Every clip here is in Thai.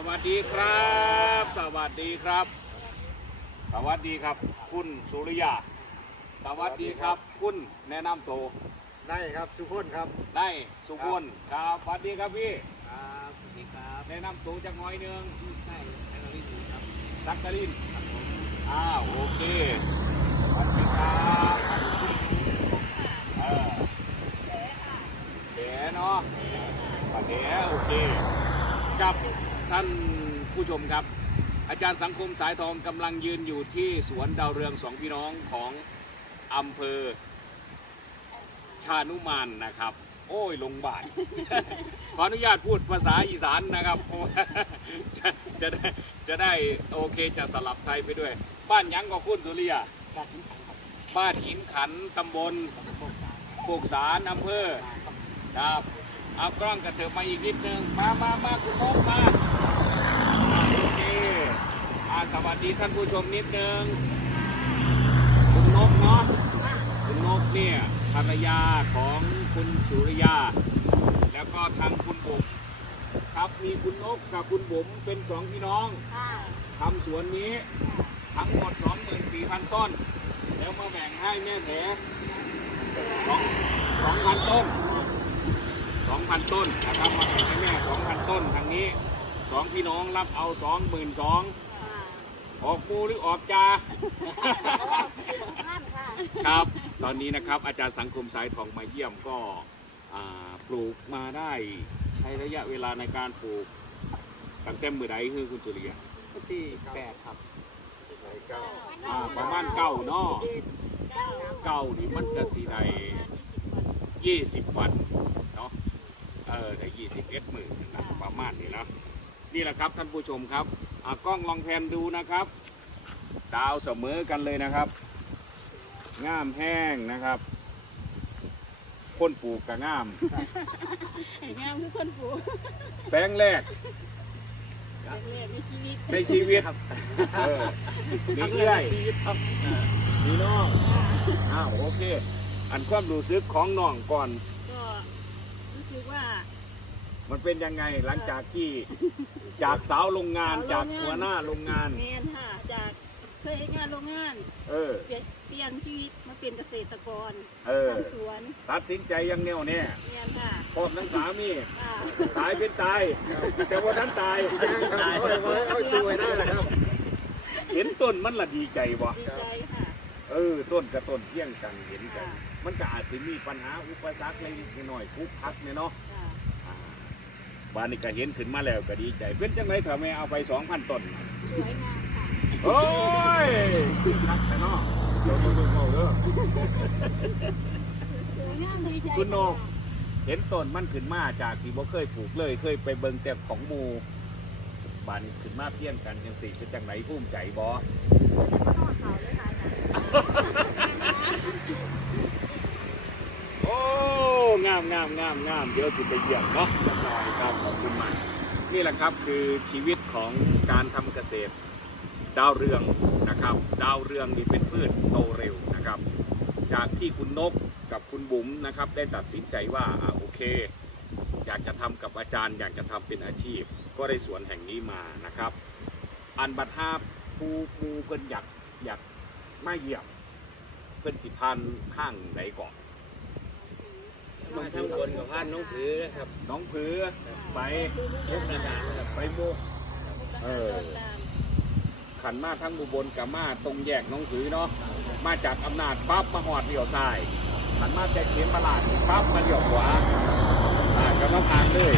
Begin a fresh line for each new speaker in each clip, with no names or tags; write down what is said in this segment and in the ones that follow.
สวัสดีครับ สวัสดีครับ สวัสดีครับ คุณสุริยา สวัสดีครับ คุณแนะนำตัว
ได้ครับสุพลครับ
ได้สุพลครับสวัสดีครับพี่
ครับสวัสดีครับ
แนะนำตัวจักหน่อยหนึง
ได้แอนนาลิสครับ
สักกลินอ้าวโอเคสวัสดีครับเออเด๋เนาะเด๋โอเคกับ ท่านผู้ชมครับ อาจารย์สังคมสายทองกำลังยืนอยู่ที่สวนดาวเรืองสองพี่น้องของอำเภอ ชานุมานนะครับ โอ้ยลงบ่าย ขออนุญาตพูดภาษาอีสานนะครับจะจะได้จะได้โอเคจะสลับไทยไปด้วย บ้านยังก็คุณสุริยา
บ้า
นหินขันตำบล
โคกก
สารอำเภอครับเอากล้องกระเถิบมาอีกนิดนึง มามามาคุณนกมาอ่าาสวัสดีท่านผู้ชมนิดนึง คุณนกเนาะคุณนกเนี่ยภรรยาของคุณสุริยา แล้วก็ทางคุณบุ๋มครับมีคุณนกกับคุณบุ๋มเป็นสองพี่น้อง
ค่ะ
ทำสวนนี้ทั้งหมด 24,000 ต้น แล้วมาแบ่งให้แม่แถสอง2,000ต้น2,000ต้นนะครับมาแบ่งให้แม่2,000ต้นทางนี้สองพี่น้องรับเอา22,000
ค่ะ
อ อกปูหรือออกจา
ท่านค่ะ
ครับ ตอนนี้นะครับอาจารย์สังคมสายทองมาเยี่ยมก็อ่าปลูกมาได้ใช้ระยะเวลาในการปลูกตั้งแต่มือใดคือคุณจุลียา
ที่แปดครับเก้า
อ่าประมาณเก้าเนาะ
เก้า
เก้านี่มันจะสีใดยี่สิบวันเนาะเออได้ยี่สิบเอ็ดหมื่นนะประมาณนี้นะนี่แหละครับท่านผู้ชมครับอ่า กล้องลองแพนดูนะครับ ดาวเสมอกันเลยนะครับง่ามแห้งนะครับคนปลูกกับง่าม
ไอ้งามทุกคนปลูก
แปลงแรก
แรกในชีวิต
ในชีวิตเออมีเอื้อย
ชีวิตครับ
มีน้องอ้าวโอเค อันความรู้สึกของน้องก่อน
ก็รู้สึกว่า
มันเป็นยังไงหลังจากที่จากสาวโรงงาน
สาวโรงงาน
จากหัวหน้าโรงงาน
แมนค่ะจากเคยเฮ็ดงานโรงงาน
เออ
เปลี่ยนเปลี่ยนชีวิตมาเป็นเกษตรกร
เออ
ทำสวน
ตัดสินใจอยังแน่วแน่
แมนค่ะ
พร้อมทั้งสามี
ค่ะ
ตายเป็นตาย แต่ว่าท่านตาย
ตายเอาไว้เอาสวยได้แหละครับ
เห็นต้นมันละดีใจบ่
ดีใจค่ะ
เออ ต้นกับต้นเที่ยงกันเห็นกัน
ค่ะ
มันก็อาจจะมีปัญหาอุปสรรคเล็กๆน้อยๆคุกพักเนี่ยเนาะ
ค่ะ
อ่า บ้านนี้ก็เห็นขึ้นมาแล้วก็ดีใจ เป็นจังไรถ้าแม่เอาไปสองพันต้น
สวยงามค่ะ
โอ้ยคักแต่เนาะเดี๋ยวเดี๋ยวเดี๋ยวเดี๋ยว
สวยงามดีใจ
คุณโนก เห็นต้นมันขึ้นมาจากที่บ่เคยปลูกเลย เคยไปเบิ่งแต่ของหมูบานขึ้นมาเพี้ยนกันจังสี่เป็นจังไหนภูมิใจบ่
จะมานอนเขาเลยค่ะอาจารย์
โอ้งามงามงามงามเดี๋ยวสิไปเยี่ยมเนาะจักหน่อยครับขอบคุณมากนี่แหละครับคือชีวิตของการทำเกษตร ดาวเรืองนะครับ ดาวเรืองนี่เป็นพืชโตเร็วนะครับ จากที่คุณนกกับคุณบุ๋มนะครับ ได้ตัดสินใจว่าอ่าโอเค อยากจะทำกับอาจารย์ อยากจะทำเป็นอาชีพ ก็ได้สวนแห่งนี้มานะครับ อันบัตฮาปูปูเพิ่นอยากอยากไมาเหยียมเป็นสิพันข้างไหนก่อน
มาทำบนกับพันน้องผือนะครับ
น้องผือไป
ยกระดาษนะครับ
ไปโมกเออขันมาทั้งอุบลกับมาตรงแยกน้องผือเนาะมาจากอำนาจปั๊บมาหอดเลี้ยวซ้ายขันมาจากเขมราชปั๊บมาเลี้ยวขวาอ่ากำลังอ่านเลย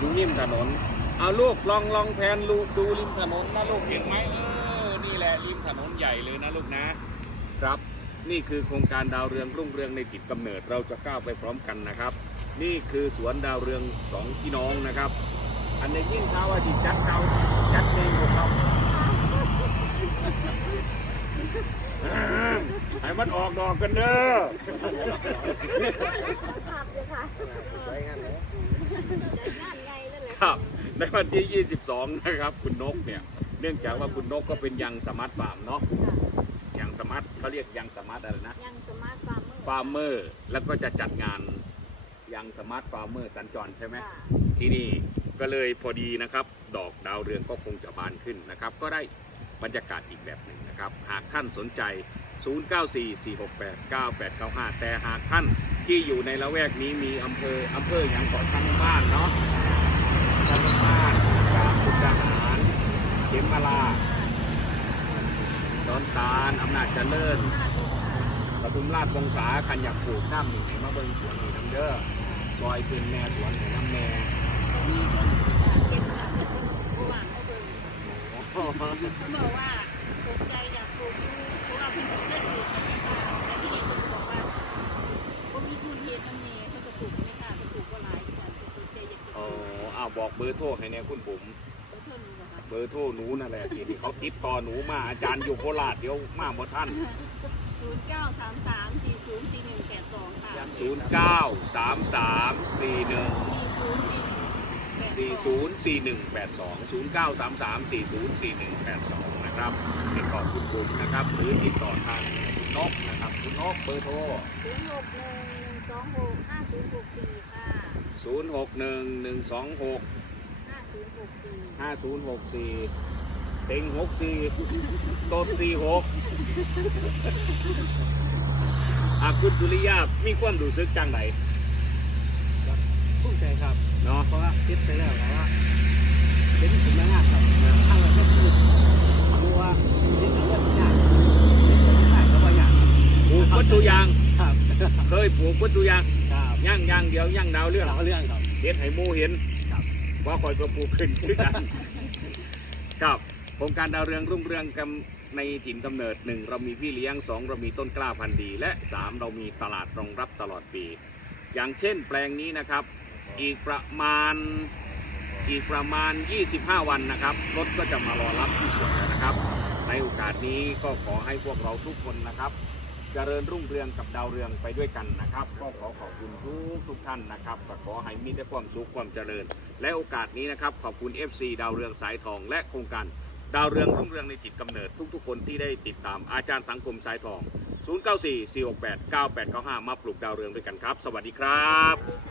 ดูริมถนนเอาลูกลองลองแพนลูดูริมถนนนะลูกเห็นไหมเออนี่แหละริมถนนใหญ่เลยนะลูกนะครับ นี่คือโครงการดาวเรืองรุ่งเรืองในจิตกำเนิดเราจะก้าวไปพร้อมกันนะครับ นี่คือสวนดาวเรืองสองพี่น้องนะครับ อันนี้ยิ่งเขาว่าจิจัดเขาจัดเองของเขาอ่าให้มันออกดอกกันเด้อ
ภาพเลยค่ะ
สวยงามเลย
งานไงนั่นแหละ
ครับในวันที่ 22 นะครับ คุณนกเนี่ย เนื่องจากว่าคุณนกก็เป็นยังสมาร์ทฟาร์มเนาะยัง สมาร์ทเขาเรียกยังสมาร์ทอะไรนะ
ยังสมาร์ทฟาร์มเมอร์
ฟาร์มเมอร์แล้วก็จะจัดงานยังสมาร์ทฟาร์มเมอร์สัญจรใช่ไหม
ค่ะ
ที่นี่ก็เลยพอดีนะครับ ดอกดาวเรืองก็คงจะบานขึ้นนะครับ ก็ได้บรรยากาศอีกแบบหนึ่งนะครับ หากท่านสนใจ 0944689895 แต่หากท่านที่อยู่ในละแวกนี้มีอำเภออำเภออย่างก่อนทั้งบ้านเนาะทั้งบ้านกาบมุกดาหารเขมมาลา ดอนตาลอำนาจเจริญปทุมราชวงศาคันอยากปลูกน้ำนี่ให้มาเบิ่งสวนนี่น้ำเด้อลอยเป็นแม่สวนให้น้ำแม่
มีคนเป็นแบบผู้หวังเขาเบิ่ง
โอ้โห
เขาบอกว่าสนใจอยากปลูกดูเพราะว่าพิ่งจะได้ปลูกกันไม่ค่แต่ที่เห็นคนบอกว่าก็มีทุนเฮ็ดน้ำเนเขาจะปลูกไม่ค่ะจะปลูกก็หลายค่ะสนใจอยากจะป
โอ้อ้าวบอกเบอร์โทรให้แน่คุณบุ๋ม
เพิ่มนะคะ
เบอร์โทรหนูนั่นแหละที่ที่เขาติดต่อหนูมาอาจารย์อยู่โคราชเดี๋ยวมาบ่ท่าน
ศูนย์เก้าสามสามสี่ศูนย์สี่หนึ่งแปดสองค่ะ
0 9 3 3 4 1
สี่ศูนย์สี่
404182 0933 404182 นะครับติดต่อคุณบุ๋มนะครับ หรือติดต่อทางคุณนกนะครับ คุณนกเบอร์โทร
ศูนย์หกหนึ่งหนึ่งสองหกห้าศูนย์หกสี่ค่ะ
061126
ห้าศูนย์หกสี่
5064เต็ง64ต้น46อะคุณสุริยา มีความรู้สึกจังไหน
ภูมิใจครับ
เนาะ
เพราะว่าคิดไปแล้วว่าเป็นถึงแม่งานครับทางเราก็คือรู้ว่าเป็นเรื่องยากเป็นง่ายก็ว่ายาก
ปลูกวัตถุยาง
ครับ
เคยปลูกวัตถุยาง
ครับ
ย่างย่างเดียวย่างดาวเรื่อง
เราเรื่องครับ
เห็นให้หมูเห็น
ครับ
ว่าคอยก็ปลูกขึ้นคือกันครับโครงการดาวเรืองรุ่งเรืองกำในถิ่นกำเนิดหนึ่งเรามีพี่เลี้ยงสองเรามีต้นกล้าพันธุ์ดี และสามเรามีตลาดรองรับตลอดปี อย่างเช่นแปลงนี้นะครับ อีกประมาณอีกประมาณ 25 วันนะครับ รถก็จะมารอรับที่สวนแล้วนะครับ ในโอกาสนี้ก็ขอให้พวกเราทุกคนนะครับ จริญรุ่งเรืองกับดาวเรืองไปด้วยกันนะครับ ก็ขอขอบคุณทุกทุกท่านนะครับก็ขอให้มีแต่ความสุขความเจริญ และโอกาสนี้นะครับขอบคุณ FC ดาวเรืองสายทองและโครงการ ดาวเรืองรุ่งเรืองในจิตกำเนิดทุก ๆ คนที่ได้ติดตามอาจารย์สังคมสายทอง 094 468 9895 มาปลูกดาวเรืองด้วยกันครับ สวัสดีครับ